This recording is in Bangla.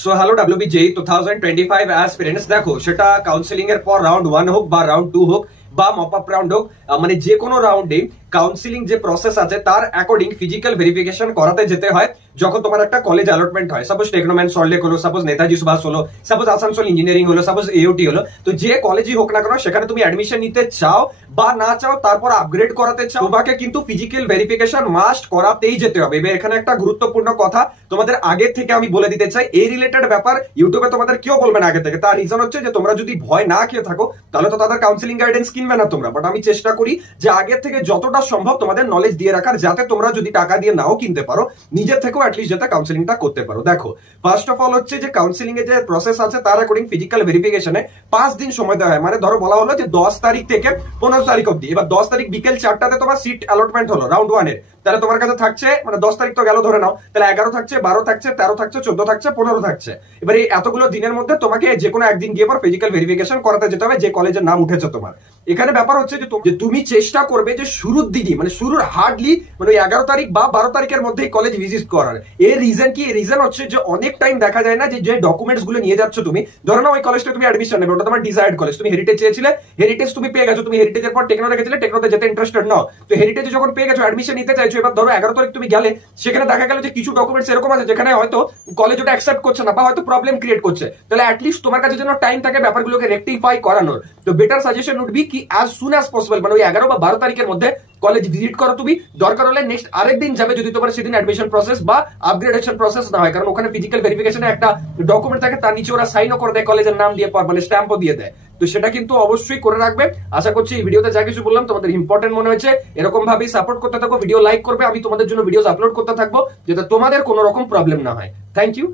সো হ্যালো ডাব্লিউবিজে 2025 অ্যাসপিরেন্টস, দেখো সেটা কাউন্সিলিং এর পর রাউন্ড 1 হোক বা রাউন্ড 2 হোক বা মপ আপ রাউন্ড হোক, মানে যে কোনো রাউন্ডে কাউন্সিলিং যে প্রসেস আছে তার অ্যাকর্ডিং ফিজিক্যাল ভেরিফিকেশন করাতে যেতে হয় যখন তোমার একটা কলেজ অ্যালটমেন্ট হয়। সাপোজ টেকনোম্যান সল্টলেক হলো, সাপোজ নেতাজি সুভাষ হলো, সাপোজ আসানসোল ইঞ্জিনিয়ারিং হলো, সাপোজ এওটি হলো, তো যে কলেজই হোক না কেন সেখানে তুমি অ্যাডমিশন নিতে চাও বা না চাও, তারপর আপগ্রেড করাতে চাও, তোমাকে কিন্তু ফিজিক্যাল ভেরিফিকেশন মাস্ট করাতেই যেতে হবে। এবার এখানে একটা গুরুত্বপূর্ণ কথা তোমাদের আগে থেকে আমি বলে দিতে চাই, এই রিলেটেড ব্যাপার ইউটিউবে তোমাদের কেউ বলবে না আগে থেকে। তার রিজন হচ্ছে যে তোমরা যদি ভয় না খেয়ে থাকো তাহলে তো তাদের কাউন্সিলিং গাইডেন্স কিনবে না তোমরা। বাট আমি চেষ্টা করি যে আগের থেকে যতটা সম্ভব তোমাদের নলেজ দিয়ে রাখার, যাতে তোমরা যদি টাকা দিয়ে নাও কিনতে পারো, নিজের থেকেও অ্যাটলিস্ট যাতে কাউন্সিলিংটা করতে পারো। দেখো ফার্স্ট অফ অল হচ্ছে যে কাউন্সিলিং এর যে প্রসেস আছে তার অ্যাকর্ডিং ফিজিক্যাল ভেরিফিকেশনে 5 দিন সময় দেওয়া হয়। মানে ধরো বলা হলো যে 10 তারিখ থেকে 15 তারিখ অব্দি। এবার 10 তারিখ বিকেল 4টাতে তোমার সিট অ্যালটমেন্ট হলো রাউন্ড 1 এর, তাহলে তোমার কাছে থাকছে, মানে 10 তারিখ তো গেল ধরে নাও, তাহলে 11 থাকছে, 12 থাকছে, 13 থাকছে, 14 থাকছে, 15 থাকছে। এবার এই এতগুলো দিনের মধ্যে তোমাকে যে কোনো একদিন গিয়ে পর ফিজিক্যাল ভেরিফিকেশন করাতে যেতে হবে যে কলেজের নাম উঠেছে তোমার। এখানে ব্যাপার হচ্ছে যে তুমি চেষ্টা করবে যে শুরুর দিনই, মানে শুরুর হার্ডলি মানে 11 তারিখ বা 12 তারিখের মধ্যেই কলেজ ভিজিট করার। এর রিজন কি? এর রিজন হচ্ছে যে অনেক টাইম দেখা যায় না যে ডকুমেন্টস গুলো নিয়ে যাচ্ছ তুমি, ধরো না ওই কলেজটা তুমি অ্যাডমিশন নেবে, ওটা তোমার ডিজায়ার্ড কলেজ, তুমি হেরিটেজ চেয়েছিলে, হেরিটেজ তুমি পেয়ে গেছো, তুমি হেরিটেজের পর টেকনো রেখেছিলে, টেকনোতে যেতে ইন্টারেস্টেড নাও, তো হেরিটেজে যখন পেয়ে গেছো অ্যাডমিশন নিতে চাইছো, এবার ধরো 11 তারিখ তুমি গেলে, সেখানে দেখা গেল যে কিছু ডকুমেন্টস এরকম আছে যেখানে হয়তো কলেজ ওটা অ্যাকসেপ্ট করছে না বা হয়তো প্রবলেম ক্রিয়েট করছে, তাহলে অ্যাটলিস্ট তোমার কাছে যেন টাইম থাকে ব্যাপারগুলোকে রেকটিফাই করানোর। তো বেটার সাজেশন উড বি কি অ্যাজ সুন অ্যাজ পসিবল, মানে ওই 11 বা 12 তারিখের মধ্যে কলেজ ভিজিট করো তুমি। দরকার হলে নেক্সট আরেকদিন যাবে যদি তোমার সেদিন অ্যাডমিশন প্রসেস বা আপগ্রেডেশন প্রসেস না হয়, কারণ ওখানে ফিজিক্যাল ভেরিফিকেশনে একটা ডকুমেন্ট থাকে, তার নিচে ওরা সাইনও করে দেয় কলেজের নাম দিয়ে, মানে স্ট্যাম্পও দিয়ে দেয়। তো সেটা কিন্তু অবশ্যই করে রাখবে। আশা করছি এই ভিডিওতে যা কিছু বললাম তোমাদের ইম্পর্টেন্ট মনে হয়েছে। এরকম ভাবেই সাপোর্ট করতে থাকো, ভিডিও লাইক করবে, আমি তোমাদের জন্য ভিডিওস আপলোড করতে থাকবো যাতে তোমাদের কোনো রকম প্রবলেম না হয়। Thank you.